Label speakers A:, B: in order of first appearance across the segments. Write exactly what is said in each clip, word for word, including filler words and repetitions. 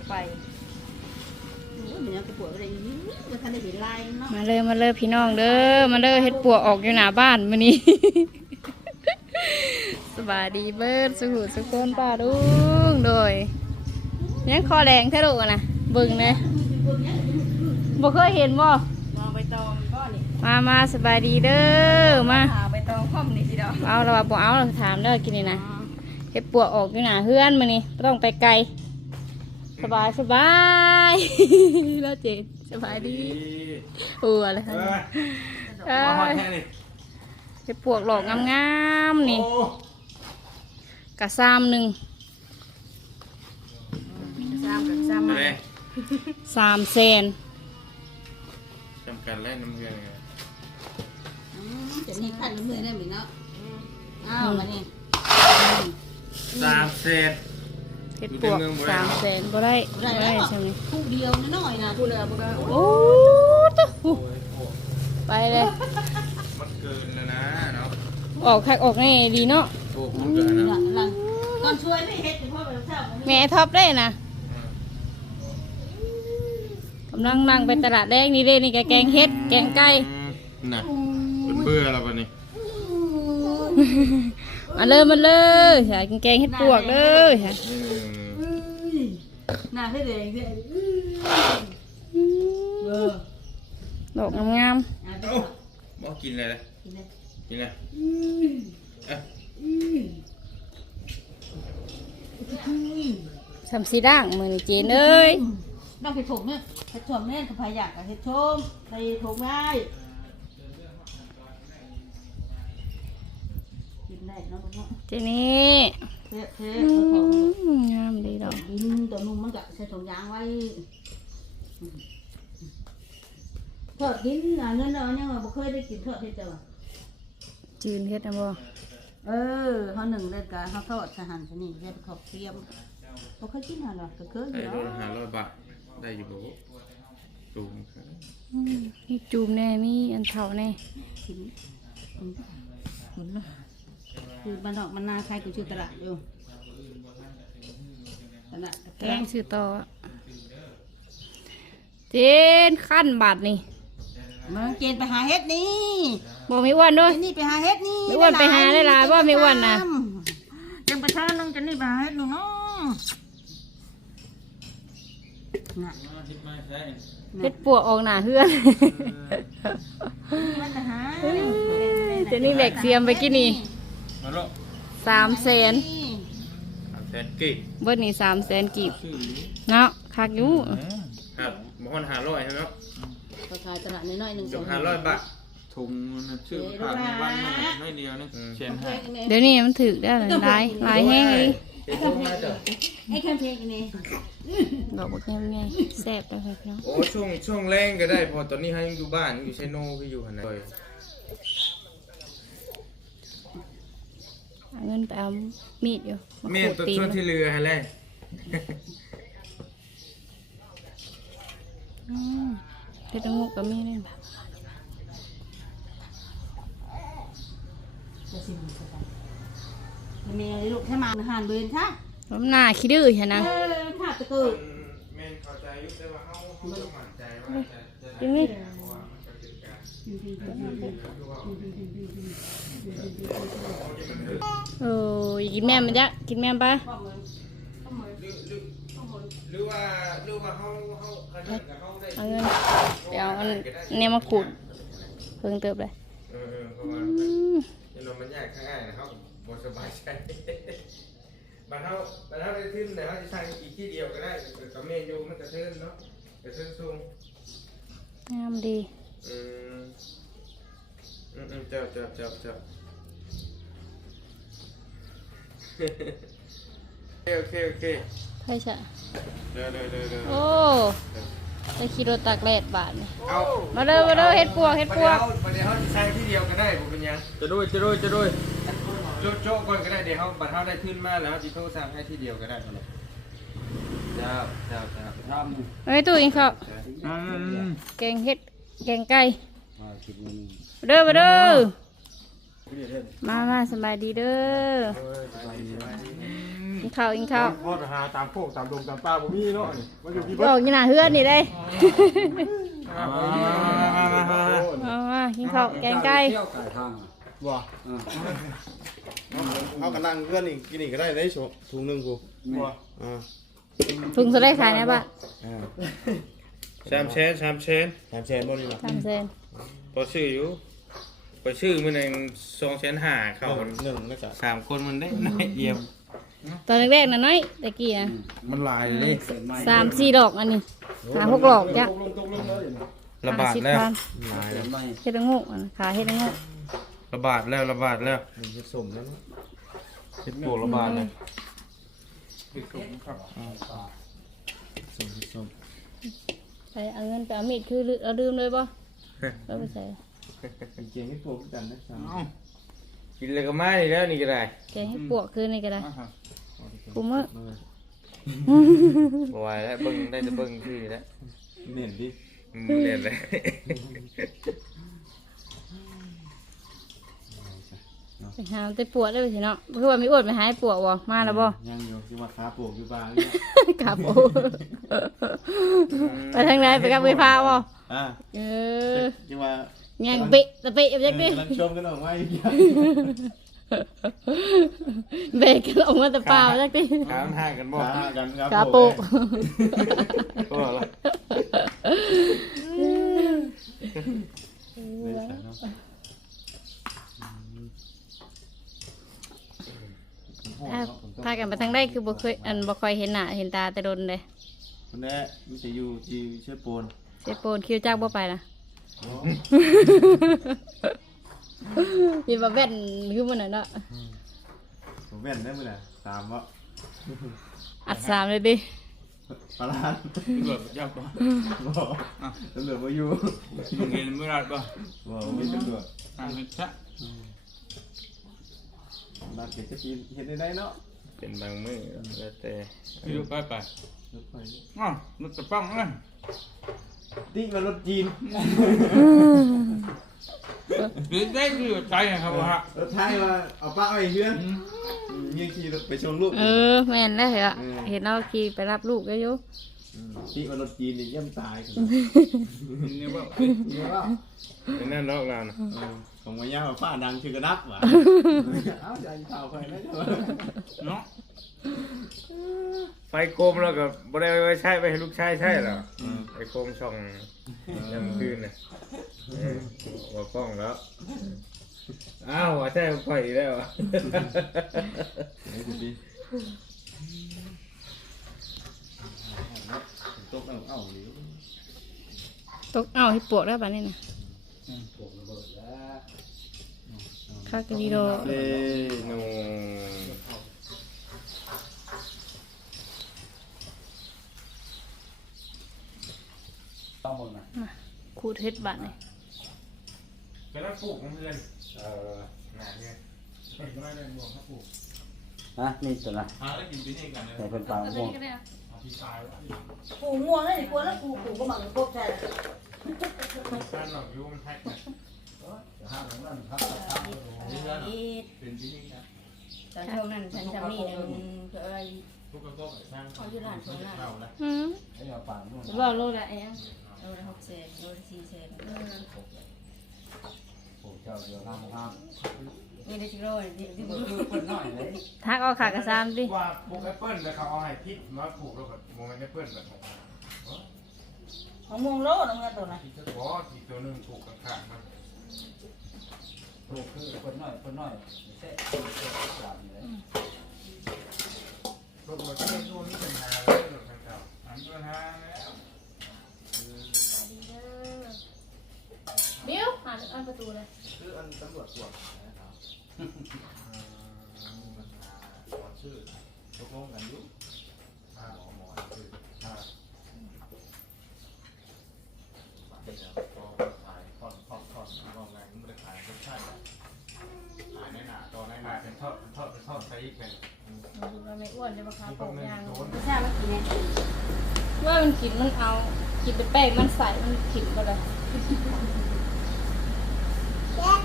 A: ไปมันยังจะปวดอะไรนี้มันทันได้เห็นลายเนาะ
B: มาเลยมาเลยพี่น้องเด้อมาเลยเฮ็ดปวกออกอยู่หน้าบ้านมื้อนี้ สบายดีเบิดสุขสุขคนป้าดุงโดยยังคอแดงแท้ลูกอะนะเบิ่งเลยบ่เคยเห็นบ่
A: มองไปตองก้อนนี่
B: มามาสบายดีเด้อมา
A: ไปตองคอมนี่สิดอก
B: เอาเราบ่เอาเราถามเด้อกินนี่นะเฮ็ดปวกออกอยู่หน้าเฮือนมื้อนี้บ่ต้องไปไกลสบายสบายแล้วเจนสบายดีโอ้อะไรคะเอ้ยเฮ็ดปวกหลอกงามๆนี่กะซ้ำหนึ่ง
A: ซ้ำกันซ้ำมา
B: สามแสน
C: จำกันแล้วน้ำเกลือไง
A: จะนี่ขั้นน้ำเกลือได้ไหมเนาะอ้าวมานี่
C: สามแสน
B: เฮ็ดปวกสามแสนบ่ได้บ่ได้ใช่ไหม
A: คู่เดียวน้อยนะคู่เดียวก็
B: โอ้ตุ๊ไปเลย
C: มันเกินแล้วนะเนาะ
B: ออกคักออกนี่ดีเนาะ
C: โอ้มันเกินนะ
A: ก่อนช่วยไม่เฮ็ดพ่อแบบเช้า
B: แม่ท็อปได้นะกำลังนั่งไปตลาดแดงนี่เด้นี่แกงเฮ็ดแกงไก่
C: น่ะเป็นเบื่อแล้วปะนี่
B: มาเลยมาเลยใช่แกงเฮ็ดปวกเลยใช่
A: หน้าเฮ็ดเองเนี่ย
B: ดอกงาม
C: ๆบ่กินเลยเลยกินเลย
B: สามสีด่างมือนี่เจนเอ้ย
A: ต้องเห็ดถงเนี่ยเห็ดถงเนี่ยกับพายากกับเห็ดชมใส่ถงได้กินได้เนาะเนาะ
B: เจนี่
A: เทเท
B: งามดีดอก
A: ดินตัวนุ่มมันกับใส่ถงยางไว้ทอดดินอ่ะเงินเราเนี่ยเราเคยได้กินทอดเห็ดจ้ะ
B: จีนเฮ็ดนะบ่
A: เออเขาหนึ่งเลยกันเขาทอดสหันชนิดเห็ดขอบเทียมเขาเคยกินหาหรอกก็เคยอยู่
C: ได้โลละห้าร้อยบาทได้อยู่บ่จูม
B: มีจูมแน่มีอันเท่าแน่
A: คือบ้านนอกมันนาใครกูชื่อตลาดอยู่ตลาด
B: แกงชื่อต่อเจนขั้นบาทนี่
A: มาเจนไปหาเฮ็ดนี่
B: บ่มีอ้วนด้วย
A: นี่ไปหาเฮ็ดนี่
B: มีอ้วนไปหาได้หลายบ่มีอ้วนนะ
A: ยังไปทางนึงจะนี่ไปหาเฮ็ดหนูเนาะ
B: เฮ็ดปวกออกหน้าเฮือนเจนี่เด็กเสียมไปกินนี่สามแสน
C: สามแสนกี่
B: เบิดนี่สามแสนกีบเนาะคักอยู่
C: ครับบ่ฮอนห้าร้อยใช่ไหม
A: ราคาตลาดน้อยๆหนึ่งสอง
C: ห้าร้อยบาท
D: ถุงมันชื่อผ่านวันไม่เดียวนี่เชนให้
B: เดี๋ยวนี้มันถือได้หลายหลายแห้งเลย
A: ไอ้แคมเพญนี่
B: ดอกบักแง่แง่แซ่บแล้วครับพี่น้อง
C: โอ้ช่วงช่วงแรงก็ได้พอตอนนี้ให้ยังอยู่บ้านอยู่ไชโน่ก็อยู่หันไหน
B: เอาเงินไปเอามีดอยู่
C: มีดตัวช่วงที่เรือให้แรก
B: เฮ็ดงกก็มีนี่
A: มีอะไรลูกแค่มาอาหารเบิร์นค่ะ
B: ล้มหน้าขี้ดื้อใช่ไหม
A: ค่ะตะกุย
C: แม่เข้าใจยุแต่ว่าเขาเขาต้องมั่นใจว่าจะ
B: จริงนี่โอ้ยกินแม่มันจะกินแม่ปะ
C: หรือว่าหรือว่าเขาเขา
B: เอาเงินเดี๋ยวอันนี้มาขูดเพิ่งเติบเลย
C: เออเพราะว่าเดี๋ยวมันยากง่ายนะครับบสบายใจบางเท่าบางเท่าได้ขึ้นแต่เขาจะสร้างอีกที่เดียวก็ได้กับเมนูมันจะเทินเนาะจะเทินสูง
B: งามดี
C: อืมอืมเจ้าเจ้าเจ้าเจ้าโอเคโอเค
B: ใช่ใช่
C: เดี๋ยวเดี๋ยวเดี๋ยว
B: โอ้ได้คิโลตักแรดบาทนี่มาเลยมาเลยเฮ็ดปวกเฮ็ดปวก
C: ประเดี๋ยวเขาใช้ที่เดียวก็ได้ผมเป็นยังจะด้วยจะด้วยจะด้วยโจ๊ะโจ๊ะก่อนก็ได้เดี๋ยวเขาบัดเขาได้ขึ้นมาแล้วจีโต้สั่งให้ที่เดียวก็ได้เลยเจ้าเจ้าเจ้าทำ
B: เฮ้ยตู้อิงเขาแกงเฮ็ดแกงไก่เด้อมาเด้อมามาสบายดีเด้อกินข้าวกินข้าว
C: พ่อจะหาตามโคกตามดงตามป่าบ่มีเนาะนี่มันอยู่ที่
B: ออกกินหน้าเฮือนนี่ได้
C: มามามามา
B: เอามากินข้าวแกงไก่
E: เที่ยวไก่ทาง
C: บ่
E: อ่า
F: เอากระนังเพื่อนอีกกินอีกก็ได้ได้โชถุงหนึ่งกู
C: บ่
F: อ่า
B: ถุงจะได้ขายนะบ้า
F: อ่า
C: สามเชนสามเชน
F: สามแสนบ่ดีนะ
B: สามเซน
C: พอชื่ออยู่พอชื่อมันเองสองแสนห้าเข้ากัน
F: หนึ่งนะจ๊ะ
C: สามคนมันได้น้อยเดียว
B: ตอนแรกๆน่ะน้อยตะกี้นะ
F: มันลายเลย
E: เสร็จไหม
B: สามสี่ดอกอันนี้หาหกดอกจ้ะ
C: ระบาดแล้ว
B: ห้สิพัน
F: ลาย
E: เสร็จไหม
B: เฮ็ดละโงกอันขาเฮ็ดละโงก
C: ระบาดแล้วระบาดแล้ว
F: มันผสมแล้วเนาะ
C: เห็ดปวกระบาดเลย
F: ผสมผสม
B: ไปเอาเงินไปเอามีดคือลืเอาดื่มเลยบ่เราไปใส่
F: เป็นเกียงให้ปลูกกันนะจ๊ะ
C: กินเลยก็ไม่นี่แล้วนี่ก็ได้
B: แกงให้ปวกคืนนี่ก็ได้กูมื้อ
C: บ่ไหวแล้วเบิ่งได้แต่เบิ่งชื่อนี่แหล้ว
F: เน่นดิ
C: มันเรียนเลย
B: ไปหาแต่ปวดได้สิเนาะคือว่ามีอวดไปหาให้ปวกบ่มาแล้วบ่
F: ยังอยู่ที่ว่าขาปลูกอยู่บ้าน
B: ครับโอ้ไปทางไหนไปกับไฟฟ้าบ่
F: อ่า
B: เออ
F: จังว่า
B: แงงเปะตะเปะจักดิ
F: กำลังชมกันออกมาอีก
B: เบรกกันออกมาแต่เปล่าจักดิ
C: ถามห่างกันบ่
F: ขากันครับ
B: กาโปะ
C: ก็บอกแล้ว
B: อ่ะพากันไปทางใดคือบ่เคยอันบ่ค่อยเห็นหน้าเห็นตาแต่โดนเลย
F: คนนี้มันจะอยู่ที่เชื่อโปน
B: เจโปนคิวจักบ่ไปล่ะมีบ่แว่นคือมันน่ะเนาะ
F: ผมแว่นได้มั้ยน่ะสามวะ
B: อัดสามเลยดิ
F: ปลาลาน
D: เบิกยากป่ะ
F: บ่ตำรวจมาอยู่
D: มึงเห็นไม่ได้ป่ะ
F: บ่ไม่ตำรวจ
D: อ่านไม่ใช่
F: บ้านเกิดจะปีนเห็นได้ได้เนาะ
C: เป็นบางมื้อแล้วแต่
D: ไปดูไปไป
F: รถไฟ
D: อ๋อรถจะปั้งเลย
F: ติมารถจีน
D: หรือได้คือใจนะครับว่าฮะ
F: รถไทยมาเอาป้าเอาไอ้เพื่อนยังขี่รถไปชมลูก
B: เออแม่นแล้วเหรอเห็นเราขี่ไปรับลูกก็อยู่
F: ติมารถจีนนี่ย่ำตาย
D: นี่ว่า
F: เนี่ยว่า
C: เป็นนั่นนอกเรานะ
F: ของมาย่าป้าดังคือกระดับว่ะเอาใจข่าวไปแล้วจ้ะ
D: เนาะ
C: ไฟโคมเราก็บ่ได้ไว้ใช้ไปให้ลูกชายใช่หรอไฟโคมช่องยามคืนน่ะเออบ่ฟ้องแล้วอ้าวว่าใช่ข่อยอีกแล้วอะ
F: ไอ้คุณดีตกเอาเอาหรือ
B: ตกเอาให้ปวกได้ป่ะนี่นะข้ากะดีโด
F: เล่
C: โน
E: ต้องหมดนะ
B: ขูดเฮ็ดบัตรนี่
C: กำลังปลูกของเพื่อนเอ่อหนาเนี่ยไม่ได้เลยหมวกครับปลูก
E: ฮะนี่ตัวละ
D: หาแล้วกินไปนี่กันเลย
E: แต่เป็นปลาม่วง
A: ปูม่วงแล้วนี่ปูแล้วปูปูก็หมักกบใช่
C: การหลอกยุ่งแท็กเนี่ย
D: เป็นที่นี่ครับ
A: ตอนช่วงนั้นฉันทำนี่นึงคืออะไร
C: ทุกคนก็สร้าง
A: เขาอยู่ร้านช่วงนั้น
C: เข้าแล้ว
B: อืม
E: ไอ้เอาปลาม่วง
B: ว่าโลละไอ้ยัง
A: โลละหกเซนโลละสี่เซน
E: โอ้เจ้าเดียวน้ำห้าม
A: นี่ได้ชิโร่ที่ที่
E: คือคือคนน้อยเลย
B: ทักเอาขากระซามดิ
C: ว่าปลูกแอปเปิ้ลแล้วเขาเอาให้พิษมาปลูกแล้วก็โมเมนต์แอปเปิ้ลแบบ
A: ของม่วงโลน้ำเงินตัวนั้น
C: ที่จะขอที่ตัวนึงปลูกข้างๆมัน
E: โอ้คือคนน้อยคนน้อยไม่ใช่ปลาเลย
C: ปลูกมาที่ช่วงนี้เป็นหาเลยหลุดทางเก่าอันเป็นหาแล้ว
B: บิ้วอ่านอันประตูเลย
F: คืออันตำรวจตรวจนะครับขอชื่อตกลงกันอยู่หมอหมอคือถ้าเด็กก็ขายคอนคอนคอนมองไงมันไม่ได้ขายรสชาติขายในหนาตอนในหนา
C: เป็นทอดเป็นทอดเป็นทอดไซส์กัน
B: เราไม่อ้วนจะมาค้าปอกยาง
A: ไม่ใช่เมื่อกี้เนี่ย
B: ว่ามันกินมันเอากินแต่แป้งมันใส่มันขินไปเลย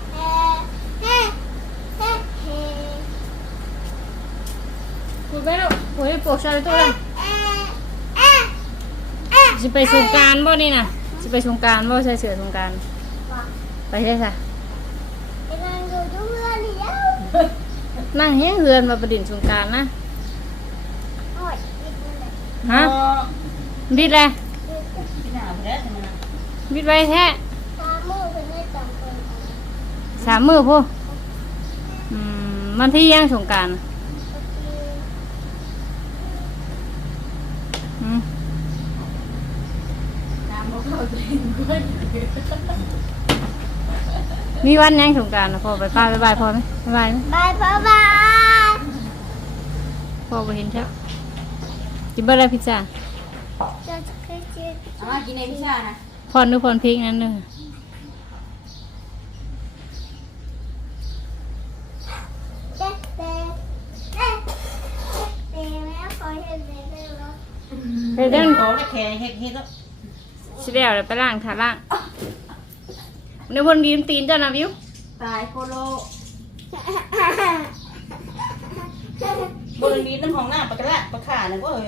B: คุณแม่ลูกโอ้ยปลูกใส่ตู้เลยจะไปสงกรารบ่นี่น่ะจะไปสงกรารบ่ใส่เสื้อสงกรารไปใช่ค่ะนั่งแห้งเฮือนมาประดิษฐ์สงกรารนะฮะบิดเลย
A: ที่หน้าเพิ่นแล้วนะ
B: บิดไว้แท้สามมือพูอืมมันที่ย่างสงกรารอืมมีวันย่างสงกรารนะพ่อไปป้าไปบายพ่อไหมไปบายไหม
G: บายบายบาย
B: พ่อไปเห็นแล้วกินเบอร์อะไรพิซซ่า
G: จะเคยเจอ
A: เอามากินในพิซซ่านะ
B: พรนึกพรพริกนั้นเลย
G: เด็กเด็กเด็กเด็กแม่ขอเห็นเด็กได้ไหม
B: ไปเดิน
A: ของได้แค่เฮ็ดเฮ็ดแล้ว
B: สิเดียวเดี๋ยวไปล้างถาล้างในพนดีมตีนเจ้านะวิว
A: ตายโคโลบ่ได้มีน้ำของหน้าปะกะละปะขาน่ะบ่เอ้ย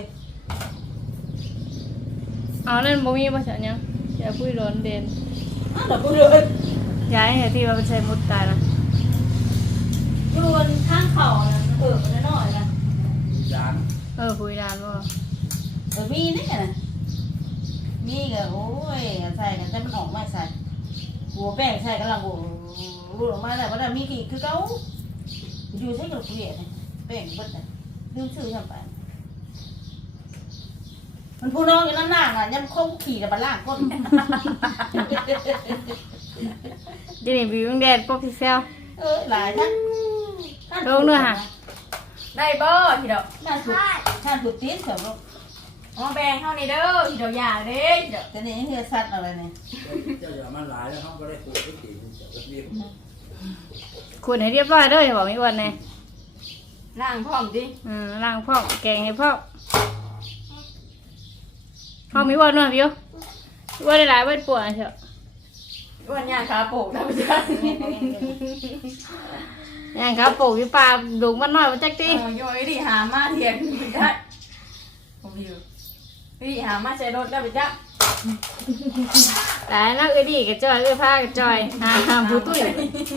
B: เอานั่นบ่มีภาษาเนี้ยอย่าพูดร้อนเด่น
A: อ้าวดอกบ่เลย
B: ย้ายให้ที่ว่าเป็นใช้มุดตายนะ
A: อยู่บนข้างเขาน่ะเออมันน้อยๆนะ
E: จาน
B: เออคุยดานว่า
A: เออมีนี่น่ะมีก็โอ้ยใส่กันแต่มันออกมาใส่หัวแป้งใส่กำลังโอ้รูดออกมาแล้วบ่ได้มีกี่คือเก่าอยู่ใส่กับเกลียดนี่แป้งเบิดน่ะลืมชื่อทำไปมันผู้น้องอยู่นั่นน่ะน่ะยังคงขี่แล้วบ่ล่างก้น
B: จีนี่วิวยังแดดพวกพิเซล
A: เออหลายท่าน
B: ลงเนื้อหา
H: ได้บ่ทีเดียว
A: ท่านถูกท่านถูกตีนเถอะลูก
H: อ๋อแบ่งเท่านี้เด้อทีเดียวอย่างเด้ทีเดียว
A: แต่นี่เฮือสัตว์อะไรเนี่ย
E: เจ้าอย่ามาหลายแล้วเขาก็ได้ปลูกทุกทีเจ้าก็เรียก
B: ขูดให้เรียบร้อยเด้ออย่าบอกไม่อ้วนแน่
H: ล่างพร้อมดิ
B: อืมล้างพ่อแกงให้พ่อพ่อไม่อ้วนเนาะวิวอ้วนได้หลายอ้วนปวดเถอะ
H: อ้วนย่างขาโปกนะพี่จ้า
B: อย่างครับปลูกอยู่ป่าดุมันน้อยมันจัก
H: เอ
B: ตี
H: อโยยดิหามาเถียงได้ผมอยู่ดิหามาใช้รถได้พี่จ้า
B: แต่นักเอ้ยดีกับจอยเอ้ยผ้ากับจอยหาหาผู้ตุ้ย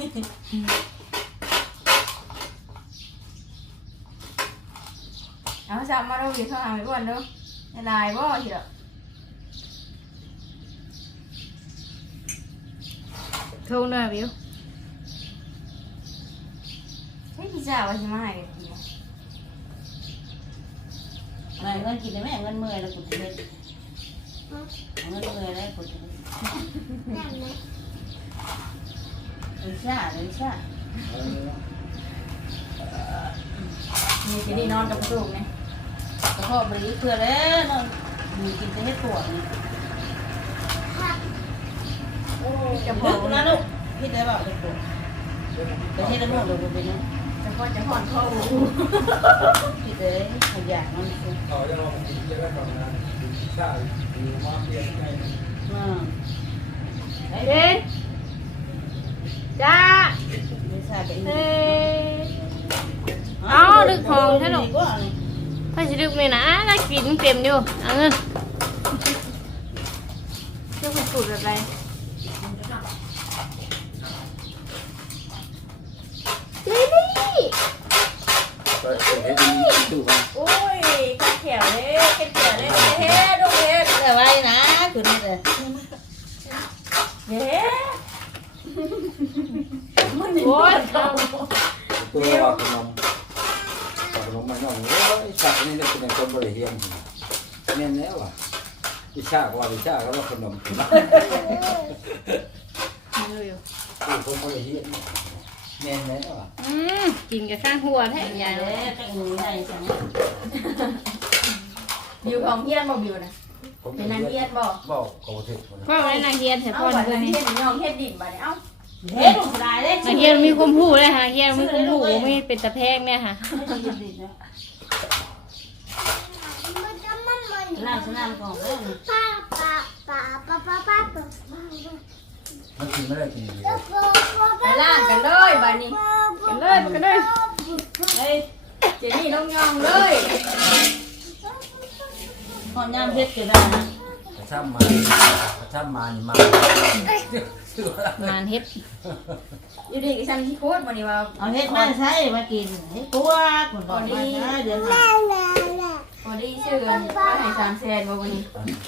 H: เอาจับมาดูดิเท่าไหร่อ้วนเด้อได้ลายบ่ทีเดียว
B: โทษเนาะวิว
H: ใช่พี่จ้าว่าสิมาให้กันกิน
A: อะไรเงินกินได้ไหมเงินเมื่อยแล้วกูจะเฮ็ดเงินเมื่อยแล้วกูจะเฮ็ด
G: นั่นไหม
A: เลยชาเลยชา
H: มีสิได้นอนกับลูกนี่
A: กระเพาะบริเพื่อแล้วนอนมีกินจะเฮ็ดปวดนี่
H: จะพ
A: เลิ
H: อก
A: นะลูกพี่ได้บอกจะปวดจะเฮ็ดแล้วลูกเลยเป็นนะ
H: จะพอจะผ่อนเข้า
A: พี่ได้ขยันมันสิ
E: เขาจะลองกินเยอะแล้วก่อนนะพิซซ่าหรือมาเปียกไง
A: มาไอ้
B: เด่นจ้า
A: ไม่ใช่เป็น
B: เอ้ยเอาดึกของใช่หรอ
A: ดีกว่านี่
B: ถ้าจะดึกเลยนะน่ากินเต็มอยู่เอาเงินเรื่องสูตรแบบไรเจนี่
E: ก็เห็นดูว่า
H: โอ้ยกัดแขวเลยกัดแขวเลยเฮ้ดูเฮ้
A: แต่ไว้นะคือนี่เลย
H: เฮ้
B: โอ้ย
E: ตัวขนมขนมมันน้องโอ้ยสักนี่เป็นคนบริเวณแน่นแล้วอ่ะพิซซ่าก็ว่าพิซซ่าก็ว่าขนมเป็นคนบริเวณแน่นแล้วอ่ะ
B: อืมกินกับข้างหัวแท้ใหญ่
A: เด้
B: เลย
A: เป็นหนูใหญ่จัง
H: บิวของเฮียนบ่บิวนะเป็นนางเฮียนบ่
E: บอกเขาถึง
B: พ่อไม่นางเฮียนแต่
H: เอา
B: พ่อ
H: บัด
B: เพื่อน
H: นาง
B: นี่
H: เฮียนน้องเฮ็ดดินบัดนี้เอ้า
A: เฮ็ดลูกได้เด้
B: นางเฮียนมีความผู้เลยค่ะเฮียนมีความผู้ไม่เป็นตะแพงเนี่ยค่ะ
G: มันจะมันมัน
A: น้ำสนามของเด้อ
G: ป้าป้าป้าป้าป้าป้าป้า
E: มันกินไม่ได้กินเลย
H: ไปล่างกันเลยบัดนี้กันเลยกันเลย
A: เฮ้ย
H: เจนี่ลงยองเลย
A: หอนยามเฮ็ดก็ได้นะ
E: กระชับมากระชับมานี่มา
B: งานเฮ็ด
H: อยู่ดีกับฉันที่โคตรวันนี้ว่า
A: เอาเฮ็ดมาใช้มากินเฮ็ดตัวคนบอกมาใช้เดือนห้า
H: พอดีชื่อกันว่าให้สามแสนว่าวันนี้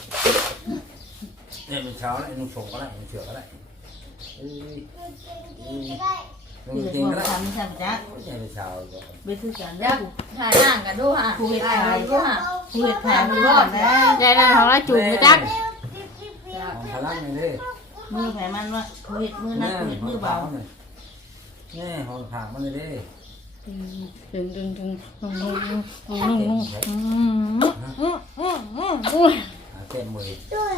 E: เนี่ยเป็นเช้าแล้วนุ่งส่งก็ได้นุ่งเสือก็ได้เอ้ยนุ่ง
A: เดือน
E: จริง
A: ตัว
E: ก็ได้
A: ทำสั่งจัก
E: เนี่ยเป็นเช้า
A: ไปคือกัน
H: ยั
A: นะ
H: กถ่ายห่างกันดูฮะถ่ายกันดูฮะ
A: ผู้เฮ็ดแทนมือรอดนะ
B: ยายนั่นของละจูบมาจัก
E: ของพลังนี่เลย
A: มือไผมันว่าผู้เฮ็ดมือนักผู้เฮ็ดมือเบา
E: เนี่ยของผักมันเลย
B: ดึงดึงดึงดึงดึงดึงดึงดึงอืมอืมอืมอืมอืม
E: เต็มมือ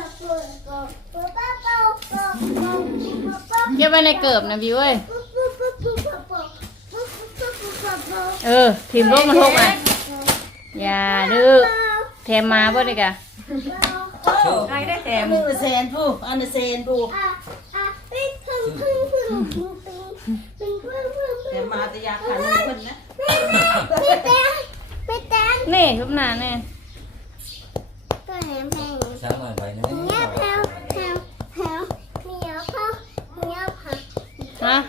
B: เก็บไว้ในเกิบนะบิวเอ้ยเออทีมโลกมันหกอ่ะอย่าดื้อแถมมาบ่ได้กะ
H: ใครได้แถม
A: มือเซนผู้อันเซนผู้แต่มาแต่อยากขันเพิ่นนะ
B: เน่ทุบหน้าแน่
E: ช้าหน่อยไปนะ
B: ฮะ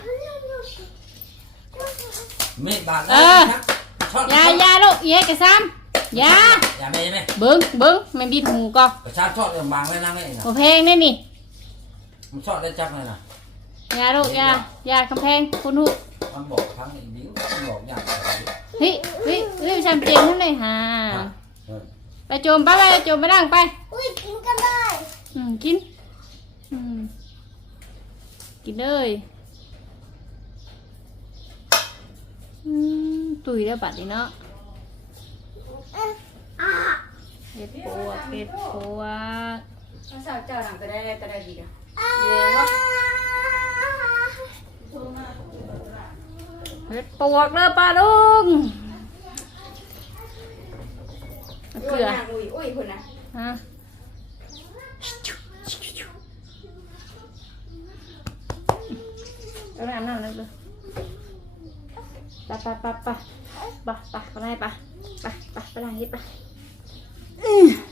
E: มีดบาด ช็อต
B: อย่าอย่าลูกอย่าให้กระซ้ำอย่า
E: อย่าไม่ไม่
B: เบิ้งเบิ้งแม่บีดหูก็
E: กระชากช็อตเรื่องบางเลยนะแม่นะ
B: หัวเพลงนี่นี่
E: มันช็อตได้จักเลยนะ
B: อย่าลูกอย่าอย่ากำแพงคุณหู
E: มันบอกทั้งไอ้บิ้วมันบอกอย่างไร
B: เฮ้ยเฮ้ยเฮ้ยฉันเปลี่ยนทั้งเลยฮะไปโจมไปไปโจมไปนั่งไป
G: อุ้ยกินกันเลย
B: อืมกินอืมกินเลยอืมตุยแล้วบัดนี้เนาะเห็ดปวกเห็ดปวก
H: สาวเจ้าหลังก็ได้ก็ได้ดีกัน
B: เห็ดปวกเด้อป้าลุง
H: เกลืออุ้ยอุ้ยคุณนะ
B: ฮะเอาไปอาบน้ำเลยเลยไปไปไปไปไปไปไปไปไปไปไปล้างเห็ดไป